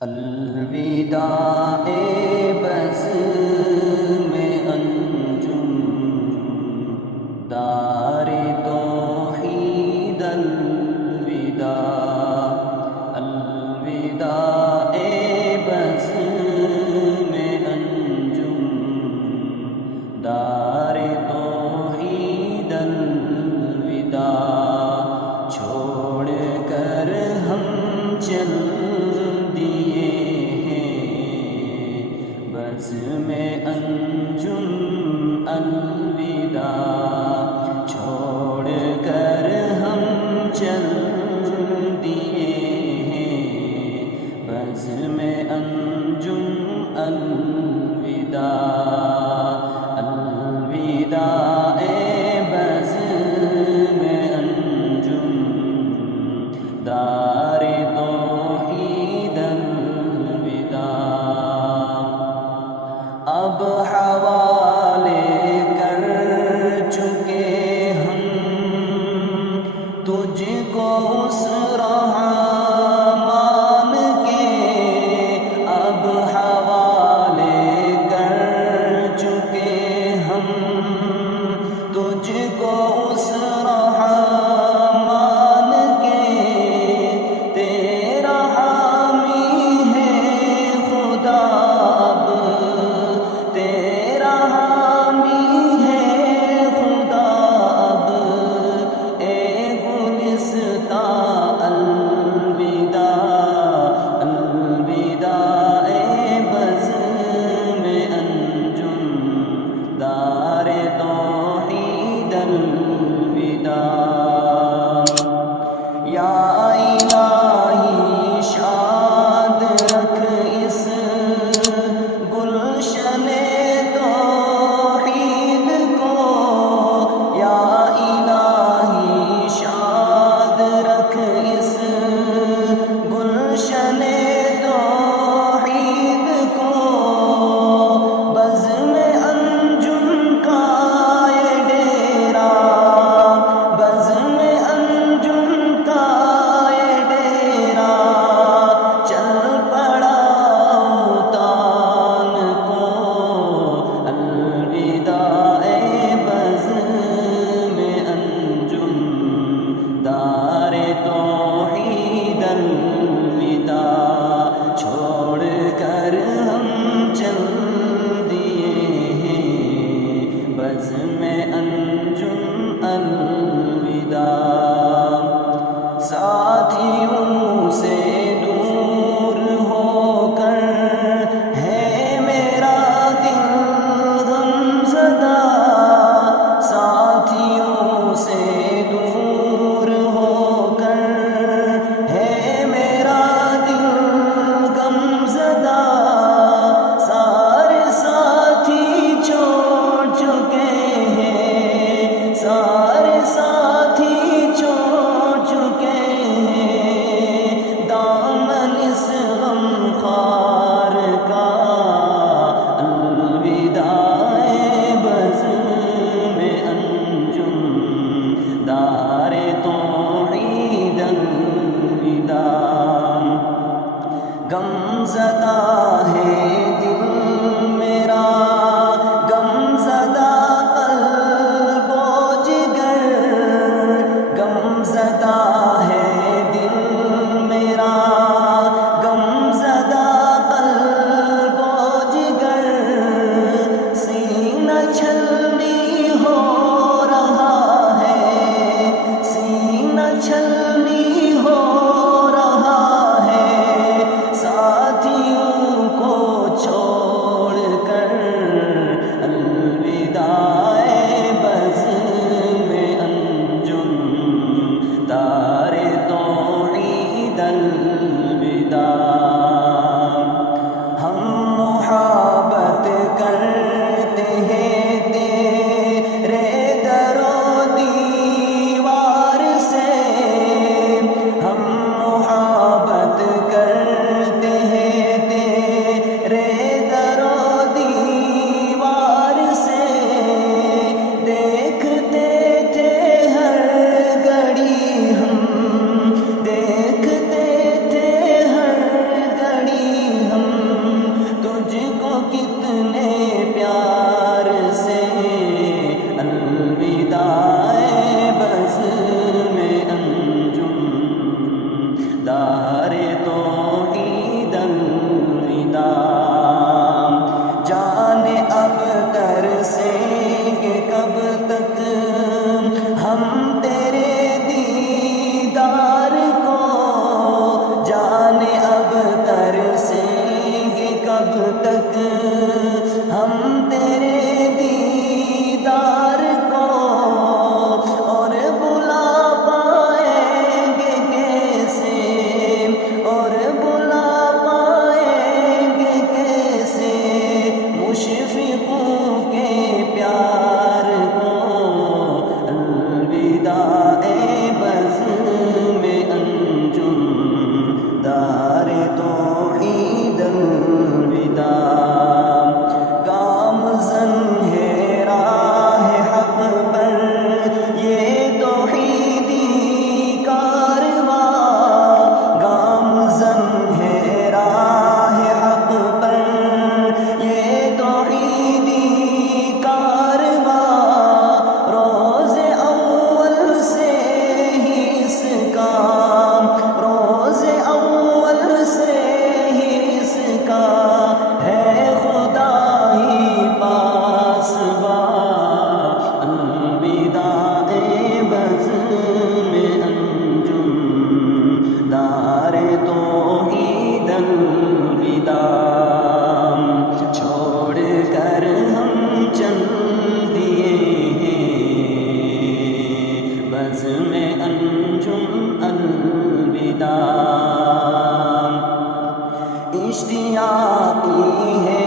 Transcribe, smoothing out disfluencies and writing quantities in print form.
الوداع بز میں انجم دار توحید الوداع الوداع بز میں انجم دار توحید الوداع چھوڑ کر ہم چل بز میں انجم الوداع چھوڑ کر ہم چل دیے ہیں بز میں انجم الوداع الوداع بز میں انجم دار توحید الوداع اب حوالے کر چکے ہم تجھ کو اس راہ مان کے اب حوالے کر چکے ہم تجھ کو اس راہ مان کے تیرا حامی ہے خدا بز میں انجم الوداع ساتھیوں سے دور ہو کر ہے میرا دل غم زدہ ساتھیوں سے دور ہو کر ہے میرا دل غم زدہ غم زدہ ہے دل میرا غم زدہ قلب و جگر غم زدہ ہے دل میرا غم زدہ قلب و جگر سینہ چھلنی ہو رہا ہے سینہ چھلنی ہو ساتھیوں کو چھوڑ تک ہم تیرے دیدار کو اور بلا پائیں گے کیسے، اور بلا پائیں گے کیسے مشفقوں کے پیار کو۔ الوداع بزم انجم دار توحید الوداع، گامزن ہے راہ حق پر یہ توحیدی کارواں، گامزن ہے راہ حق پر یہ توحیدی کارواں، روز اول سے ہی اس کا، روز اول سے ہی اس کا ہے خدا ہی پاسباں۔ الوداع بزم انجم دار توحید الوداع، چھوڑ کر ہم چل دیے ہیں بزم انجم الوداع۔ اشتیاقی ہے